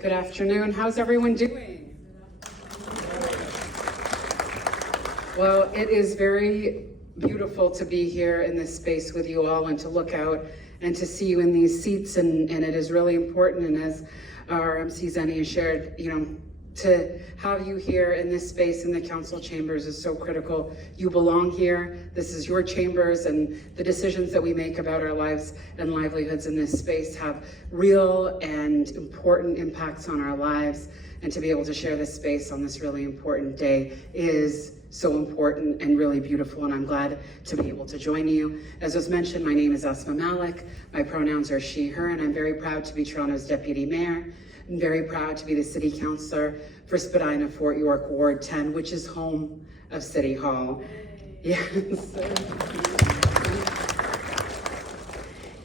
Good afternoon. How's everyone doing? Well, it is very beautiful to be here in this space with you all and to look out and to see you in these seats, and it is really important. And as our MC Zenny has shared, to have you here in this space in the council chambers is so critical. You belong here. This is your chambers, and the decisions that we make about our lives and livelihoods in this space have real and important impacts on our lives. And to be able to share this space on this really important day is so important and really beautiful, and I'm glad to be able to join you. As was mentioned, my name is Ausma Malik. My pronouns are she, her, and I'm very proud to be Toronto's Deputy Mayor. I'm very proud to be the City Councillor for Spadina Fort York Ward 10, which is home of City Hall. Yes.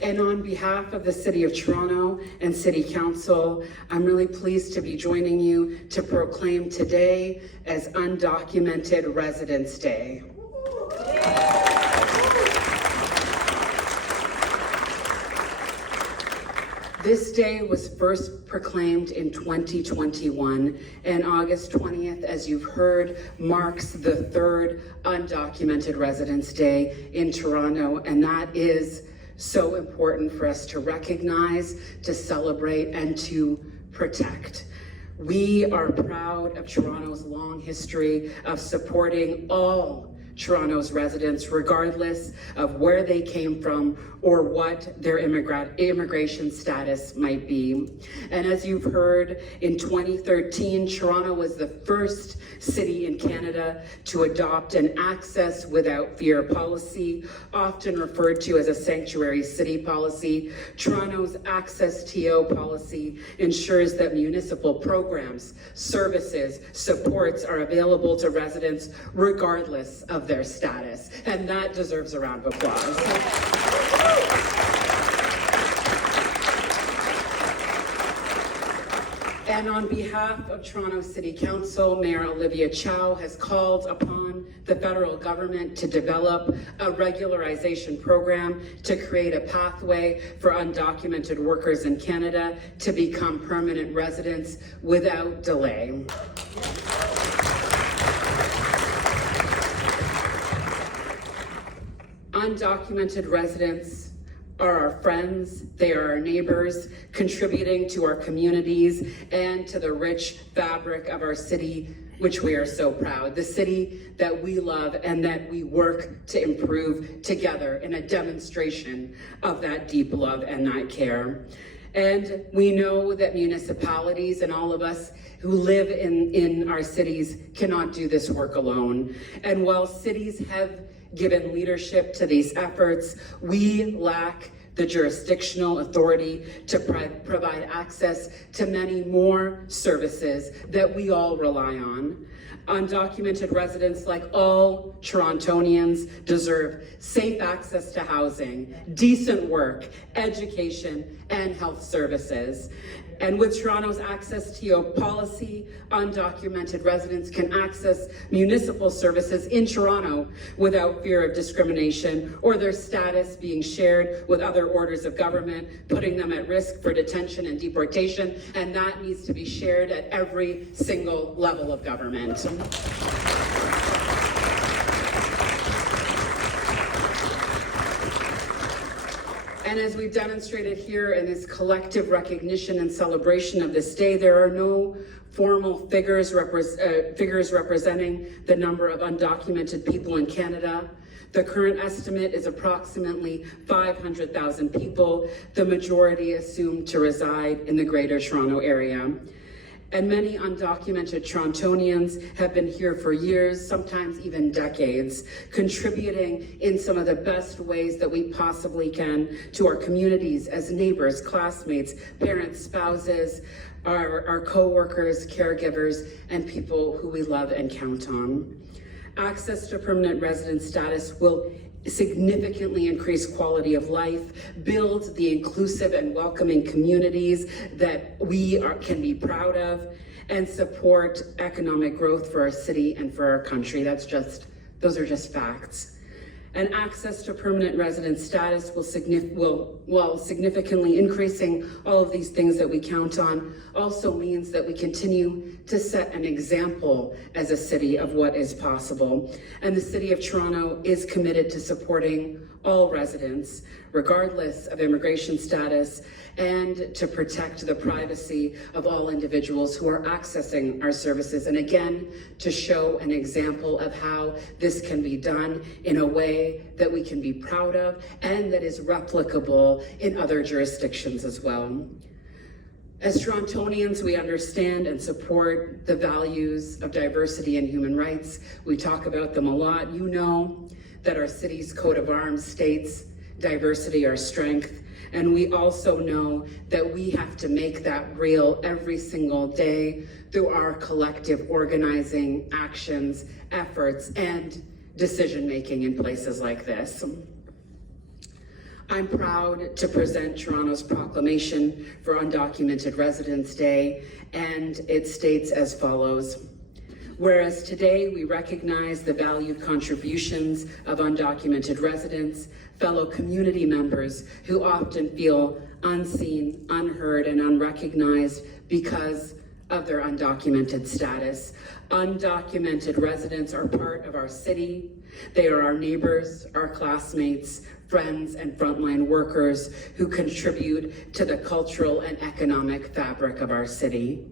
And on behalf of the City of Toronto and City Council, I'm really pleased to be joining you to proclaim today as Undocumented Residents Day. This day was first proclaimed in 2021, and August 20th, as you've heard, marks the third Undocumented Residents Day in Toronto, and that is so important for us to recognize, to celebrate, and to protect. We are proud of Toronto's long history of supporting all Toronto's residents, regardless of where they came from or what their immigration status might be. And as you've heard, in 2013, Toronto was the first city in Canada to adopt an access without fear policy, often referred to as a sanctuary city policy. Toronto's Access TO policy ensures that municipal programs, services, supports are available to residents regardless of their status, and that deserves a round of applause. And on behalf of Toronto City Council, Mayor Olivia Chow has called upon the federal government to develop a regularization program to create a pathway for undocumented workers in Canada to become permanent residents without delay. Undocumented residents are our friends, they are our neighbors, contributing to our communities and to the rich fabric of our city, which we are so proud. The city that we love and that we work to improve together in a demonstration of that deep love and that care. And we know that municipalities and all of us who live in our cities cannot do this work alone. And while cities have given leadership to these efforts, we lack the jurisdictional authority to provide access to many more services that we all rely on. Undocumented residents, like all Torontonians, deserve safe access to housing, decent work, education, and health services. And with Toronto's Access TO policy, undocumented residents can access municipal services in Toronto without fear of discrimination or their status being shared with other orders of government, putting them at risk for detention and deportation, and that needs to be shared at every single level of government. And as we've demonstrated here in this collective recognition and celebration of this day, there are no formal figures representing the number of undocumented people in Canada. The current estimate is approximately 500,000 people, the majority assumed to reside in the Greater Toronto Area. And many undocumented Torontonians have been here for years, sometimes even decades, contributing in some of the best ways that we possibly can to our communities as neighbors, classmates, parents, spouses, our co-workers, caregivers, and people who we love and count on. Access to permanent resident status will significantly increase quality of life, build the inclusive and welcoming communities that we can be proud of, and support economic growth for our city and for our country. Those are just facts. And access to permanent resident status will significantly increasing all of these things that we count on also means that we continue to set an example as a city of what is possible. And the City of Toronto is committed to supporting all residents, regardless of immigration status, and to protect the privacy of all individuals who are accessing our services. And again, to show an example of how this can be done in a way that we can be proud of and that is replicable in other jurisdictions as well. As Torontonians, we understand and support the values of diversity and human rights. We talk about them a lot. You know that our city's coat of arms states diversity, our strength. And we also know that we have to make that real every single day through our collective organizing actions, efforts, and decision-making in places like this. I'm proud to present Toronto's proclamation for Undocumented Residents Day, and it states as follows. Whereas today we recognize the valued contributions of undocumented residents, fellow community members who often feel unseen, unheard, and unrecognized because of their undocumented status. Undocumented residents are part of our city. They are our neighbors, our classmates, friends, and frontline workers who contribute to the cultural and economic fabric of our city.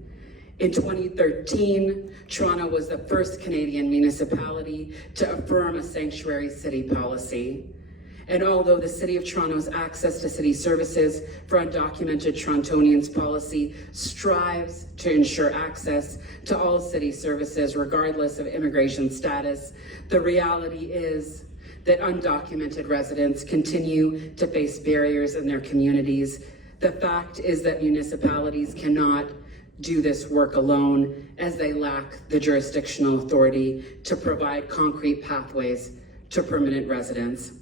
In 2013, Toronto was the first Canadian municipality to affirm a sanctuary city policy. And although the City of Toronto's access to city services for undocumented Torontonians policy strives to ensure access to all city services regardless of immigration status, the reality is that undocumented residents continue to face barriers in their communities. The fact is that municipalities cannot do this work alone as they lack the jurisdictional authority to provide concrete pathways to permanent residence.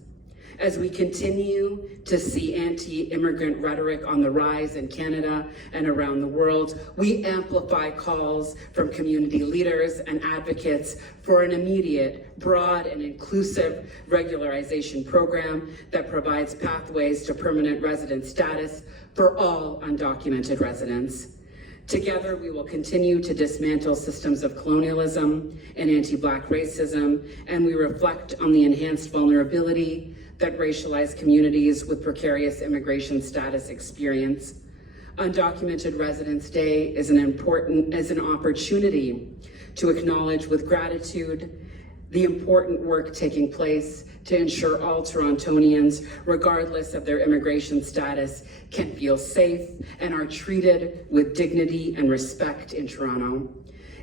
As we continue to see anti-immigrant rhetoric on the rise in Canada and around the world, we amplify calls from community leaders and advocates for an immediate, broad, and inclusive regularization program that provides pathways to permanent resident status for all undocumented residents. Together, we will continue to dismantle systems of colonialism and anti-Black racism, and we reflect on the enhanced vulnerability that racialized communities with precarious immigration status experience. Undocumented Residents Day is an opportunity to acknowledge with gratitude the important work taking place to ensure all Torontonians, regardless of their immigration status, can feel safe and are treated with dignity and respect in Toronto.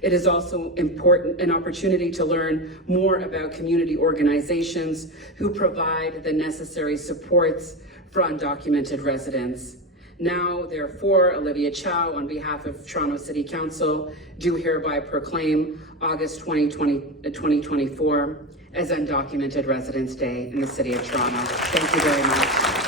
It is also an opportunity to learn more about community organizations who provide the necessary supports for undocumented residents. Now, therefore, Olivia Chow, on behalf of Toronto City Council, do hereby proclaim August 2024 as Undocumented Residents Day in the City of Toronto. Thank you very much.